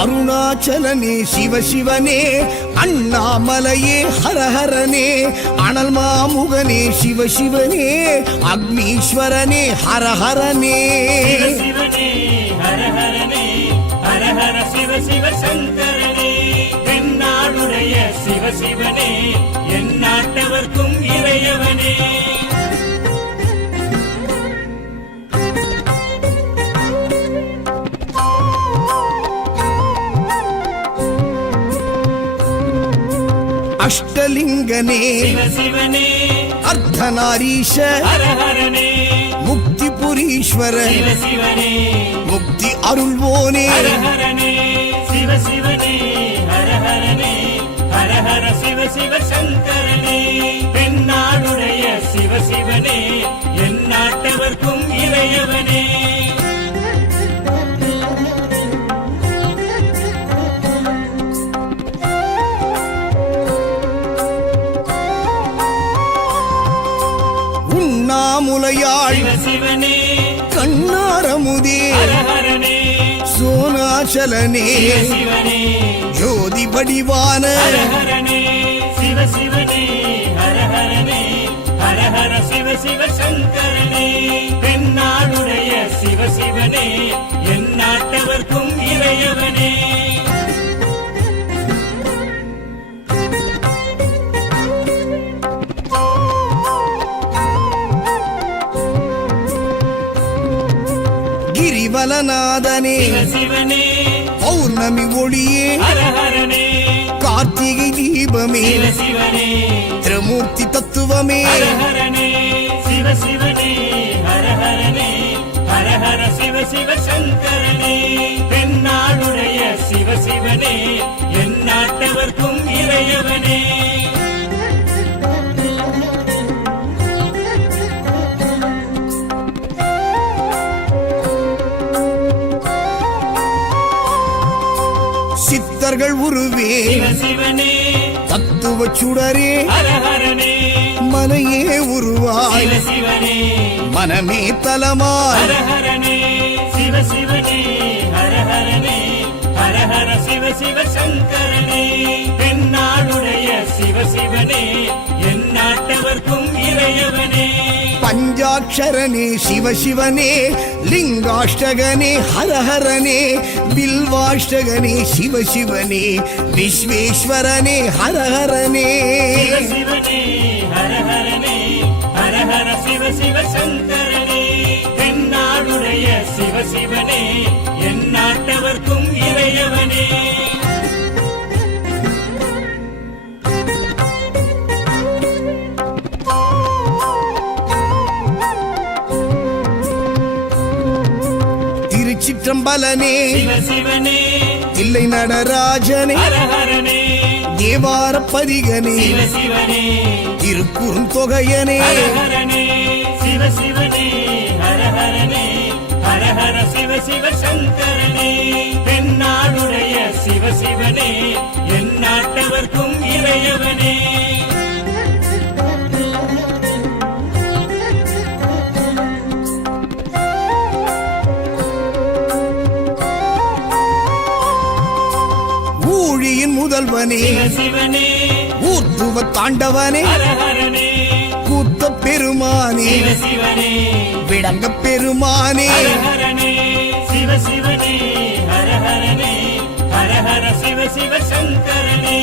அருணாச்சலனே சிவசிவனே, அண்ணாமலையே ஹரஹரனே, அனல் மாமுகனே சிவசிவனே, அக்னீஸ்வரனே ஹரஹரனே. சிவசிவனே ஹரஹரனே, ஹரஹர சிவ சிவ சங்கரனே, தென்னாடுடைய சிவசிவனே, என் நாட்டவர்க்கும் இறையவனே. அஷ்டலிங்கனே சிவசிவனே, அர்த்தநாரீஷ ஹரஹரனே, முக்திபுரீஸ்வர சிவசிவனே, முக்தி அருள்வோனே. ஹரஹரனே சிவசிவனே, ஹரஹரனே, ஹரஹர சிவ சிவ சங்கரனே, தென்னாடுடைய சிவசிவனே, என் நாட்டவர்க்கும் இறையவனே. உண்ணாமுலையாள் சிவசிவனே, கண்ணாரமுதே ஹரஹரனே, சோனாச்சலனே சிவசிவனே, ஜோதி வடிவான ஹரஹரனே சிவசிவனே, ஹரஹரனே, ஹரஹர சிவ சிவ சங்கரனே, தென்னாடுடைய சிவசிவனே, என் நாட்டவர்க்கும் இறையவனே. கிரிவலநாதனே சிவசிவனே, பௌர்ணமி ஒளியே ஹரஹரனே, கார்த்திகை தீபமே சிவசிவனே, திரிமூர்த்தி தத்துவமே. ஹரஹரனே சிவசிவனே, ஹரஹரனே, ஹரஹர சிவ சிவ சங்கரனே, தென்னாடுடைய சிவசிவனே, என் நாட்டவர்க்கும் இறையவனே. சித்தர்கள் உருவே சிவசிவனே, தத்துவ சுடரே ஹரஹரனே, மனையே உருவாய் சிவசிவனே, மனமே தலமாய். ஹரஹரனே சிவசிவனே, ஹரஹரனே, ஹரஹர சிவ சிவ சங்கரனே, தென்னாடுடைய சிவசிவனே, என் நாட்டவர்க்கும் இறையவனே. பஞ்சாட்சரனே சிவசிவனே, லிங்காஷ்டகனே ஹரஹரனே, பில்வாஷ்டகனே சிவசிவனே, விஸ்வேஸ்வரனே ஹரஹரனே. சிவசிவனே, ஹரஹரனே, ஹரஹர சிவ சிவ சங்கரனே, தென்னாடுடைய சிவசிவனே, என் நாட்டவர்க்கும் இறையவனே. திருச்சிற்றம்பலனே சிவசிவனே, தில்லை நடராஜனே, ஹரஹரனே, தேவார பதிகனே, சிவசிவனே, திருக்குறுந்தொகையனே. ஹரஹரனே சிவசிவனே, ஹரஹரனே, ஹரஹர சிவ சிவ சங்கரனே, தென்னாடுடைய சிவசிவனே, என் நாட்டவர்க்கும் இறையவனே. ஊழியின் முதல்வனே சிவசிவனே, ஊர்த்துவ தாண்டவனே, ஹரஹரனே, கூத்த பெருமானே, சிவசிவனே, விடங்க பெருமானே. ஹரஹரனே சிவசிவனே, ஹரஹரனே, ஹரஹர சிவ சிவ சங்கரனே,